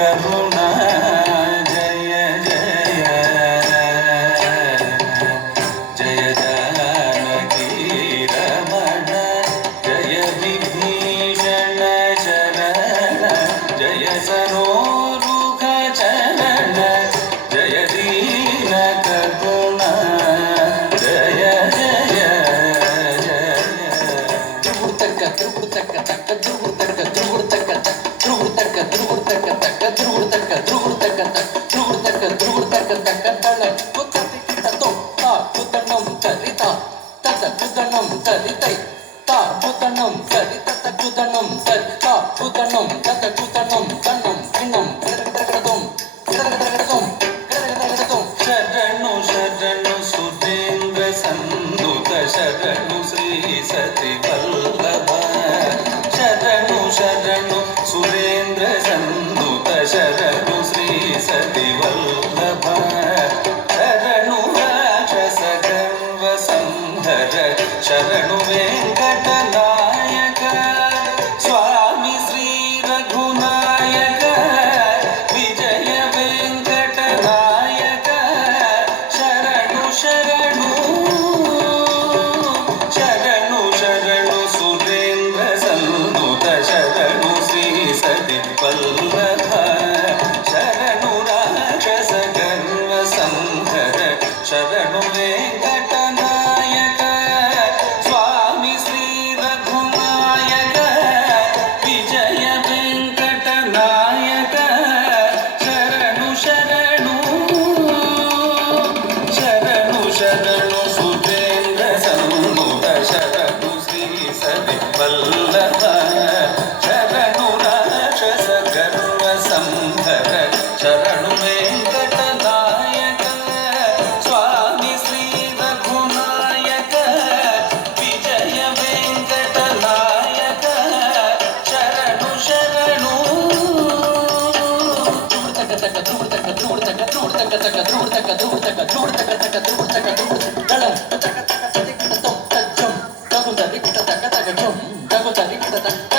కరుణా జయ జయ జయ జానకీ రమణ జయ విభీషణ శరణ జయ సరోరుఖ చరణ జయ దీన కరుణ జయ జయ జయ ధ్రువుడు తక్క ధ్రువుడు తక్క తక్క ధ్రువుడు తక్క ధ్రువుడు తక్క ధ్రువుడు తక్క ధ్రువుడు తక్క తక్క ధ్రువుడు తక్క ధ్రువుడు తక్క ధ్రువుడు తక్క ధ్రువుడు తక్క తక్క తల కుతటి కిటతో తా కుతనం తరిత తత కుతనం తరితై తా కుతనం తరిత తత కుతనం తరిత కుతనం తత కుతనం తన్నం కిన్నం గడగడగడదం గడగడగడదం గడగడగడదం శరణు శరణు సురేంద్ర సందుత శరణు శ్రీ సతి వల్లభ శరణు శరణు సురేంద్ర సందుత శరణు శ్రీ సతి వల్లభ శరణు రాక్షస గర్వ సంహర శరణు వెంకట నాయక స్వామి శ్రీ రఘునాయక విజయ వెంకట నాయక శరణు శరణు శరణు శరణు సురేంద్ర సందుత శరణు శ్రీ సతి వల్లభ శరణు రాక్షస గర్వ సంహర శరణు వెంకట నాయక స్వామి శ్రీ రఘునాయక విజయ వెంకట నాయక శరణు శరణు శరణు శరణు సురేంద్ర సందుత శరణు శ్రీ సతి వల్లభ శరణు రాక్షస గర్వ సంహర శరణు వెంకట నాయక స్వామి శ్రీ రఘునాయక విజయ వెంకట నాయక శరణు శరణు ధ్రువుడు తక్క తక్క ధ్రువుడు తక్క ధ్రువుడు తక్క ధ్రువుడు తక్క తక్క ధ్రువుడు తక్క ధ్రువుడు తక్క ధ్రువుడు తక్క తక్క ధ్రువుడు తక్క ధ్రువుడు దళం తక్క తక్క తది కిట తం తజ్జం తగు తది కిట తక్క తక్క జం తగు తది కిట తక్క